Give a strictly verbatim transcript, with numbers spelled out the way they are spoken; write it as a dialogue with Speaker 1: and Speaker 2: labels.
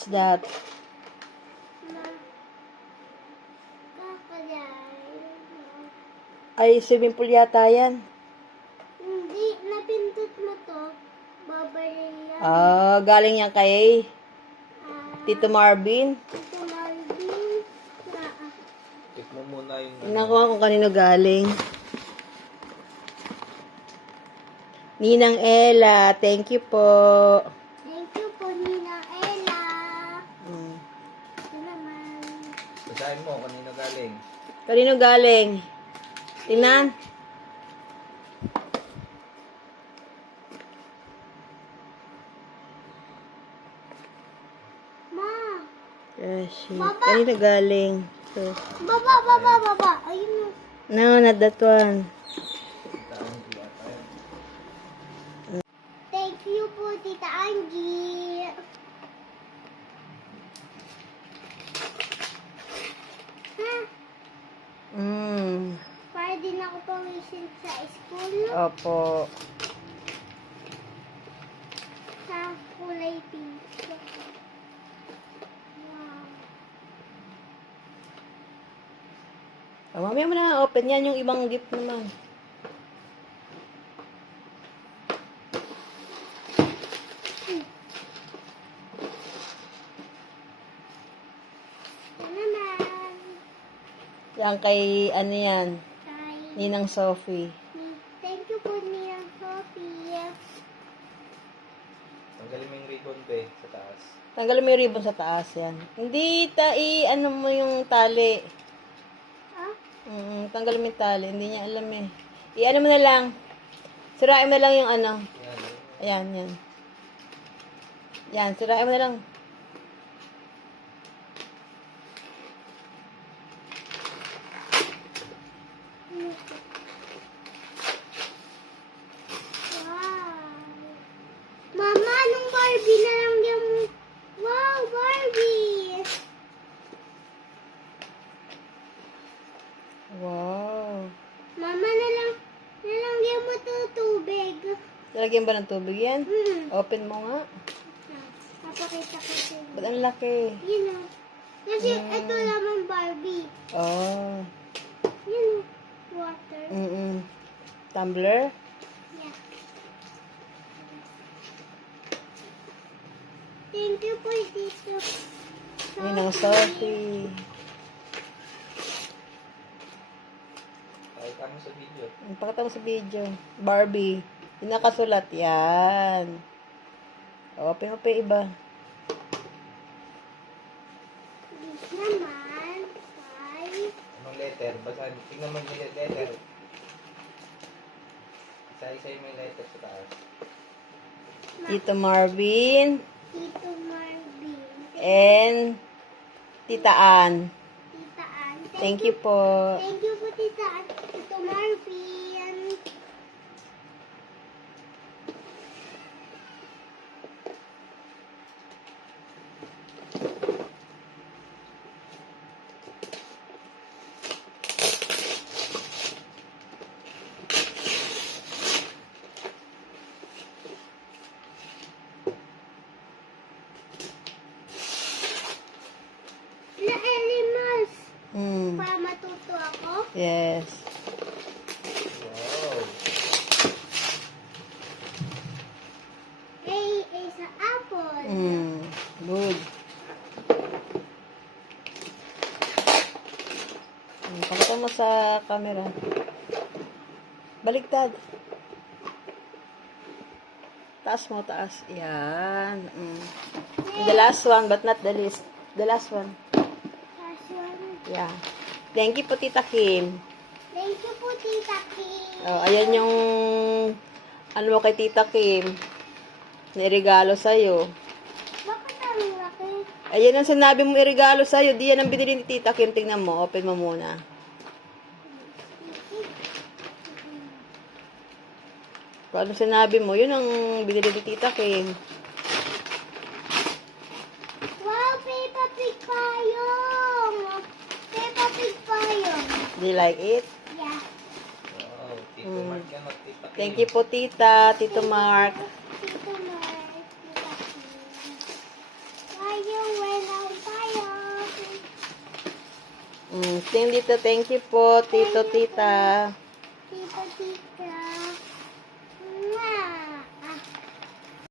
Speaker 1: What's that?
Speaker 2: Ma. Crocodile.
Speaker 1: Ay, swimming pool yata yan.
Speaker 2: Hindi, napindot mo to. Babaril yan.
Speaker 1: Ah, galing yan kay
Speaker 2: Ah,
Speaker 1: Tito Marvin.
Speaker 2: Tito Marvin. Na, ah.
Speaker 3: Tikman muna yung...
Speaker 1: Nakuha kung kanino galing. Ninang Ella, thank you po.
Speaker 2: Thank you po, Nina Ella.
Speaker 1: Hmm.
Speaker 2: Ito naman.
Speaker 3: Basahin mo, kanina galing.
Speaker 1: Kanino galing? Tingnan.
Speaker 2: Ma.
Speaker 1: Yes,
Speaker 2: Baba.
Speaker 1: kanino galing? So,
Speaker 2: Baba, baba, baba. Ayun.
Speaker 1: no, not that one.
Speaker 2: Thank you po, Tita Angie. Ha?
Speaker 1: Mm.
Speaker 2: Para din ako pawisin sa school.
Speaker 1: Opo.
Speaker 2: Sa kulay pink. Wow.
Speaker 1: Oh, mamaya mo na open yan yung ibang gift naman.
Speaker 2: Ito naman.
Speaker 1: Yan kay, ano yan,
Speaker 2: Kay...
Speaker 1: Ninang Sophie.
Speaker 2: Thank you po, Nina Sophie.
Speaker 3: Tanggalin mo yung ribbon, be, sa taas.
Speaker 1: Tanggalin mo yung ribbon sa taas yan. Hindi, ta, i, ano mo yung tali.
Speaker 2: Ah?
Speaker 1: Mm, tanggalin mo yung tali. Hindi niya alam eh. I-ano mo na lang. Sirain mo na lang yung ano.
Speaker 3: Yan.
Speaker 1: Ayan, yan. Yan, sirain mo na lang.
Speaker 2: Wow. Mama, anong Barbie na lang yan mo? Wow, Barbie.
Speaker 1: Wow.
Speaker 2: Mama, na lang, nalangyan mo to tubig.
Speaker 1: Lalagyan ba ng tubig yan?
Speaker 2: Hmm.
Speaker 1: Open mo nga.
Speaker 2: Papakita ko sa'yo.
Speaker 1: Ba't ang laki?
Speaker 2: Yun o. Kasi
Speaker 1: Mm.
Speaker 2: ito naman Barbie.
Speaker 1: Oh.
Speaker 2: Yun o. Water.
Speaker 1: Mm-mm. Tumbler?
Speaker 2: Yeah. Thank you po, Tito.
Speaker 1: Ninang Sophie.
Speaker 3: Kahit ano sa video.
Speaker 1: Pakita mo sa video. Barbie. Yung nakasulat. Yan. Open mo pa yung iba.
Speaker 2: This naman ay...
Speaker 3: Anong letter? Basahin. Tingnan mo yung letter. Isa-isa mo yung letter sa taas.
Speaker 1: Tito Marvin.
Speaker 2: Tito Marvin.
Speaker 1: And Tita Ann.
Speaker 2: Tita Ann.
Speaker 1: Thank you po.
Speaker 2: Thank you po, Tita Ann. Tito Marvin. Na animals.
Speaker 1: Hmm.
Speaker 2: Para matuto ako.
Speaker 1: Yes.
Speaker 3: Wow.
Speaker 2: A, A sa apple.
Speaker 1: Hmm. Good. Hmm, pakita mo sa camera. Baliktad. Taas mo, taas. Yan. Mm. The last one, but not the least. The last one.
Speaker 2: Last one.
Speaker 1: Yeah. Thank you po, Tita Kim.
Speaker 2: Thank you po, Tita Kim.
Speaker 1: Oh, ayan yung ano mo kay Tita Kim. Nairigalo sa'yo.
Speaker 2: Bakit ang laki?
Speaker 1: Ayan ang sinabi mo irigalo sa'yo. Di yan ang binili ni Tita Kim. Tingnan mo. Open mo muna. Kung ano sinabi mo, yun ang binili ni Tita Kim.
Speaker 2: Wow, Peppa Pig payong. Peppa Pig payong.
Speaker 1: Do you like it?
Speaker 2: Yeah.
Speaker 3: Wow. Tito
Speaker 1: Mm.
Speaker 3: Mark yan. Tita Kim.
Speaker 1: Thank you po, Tita. Tito Mark.
Speaker 2: Tito Mark. Tita Kim. Payong
Speaker 1: Mm, ting dito, thank you po, tito, tita.
Speaker 2: Tita, tita.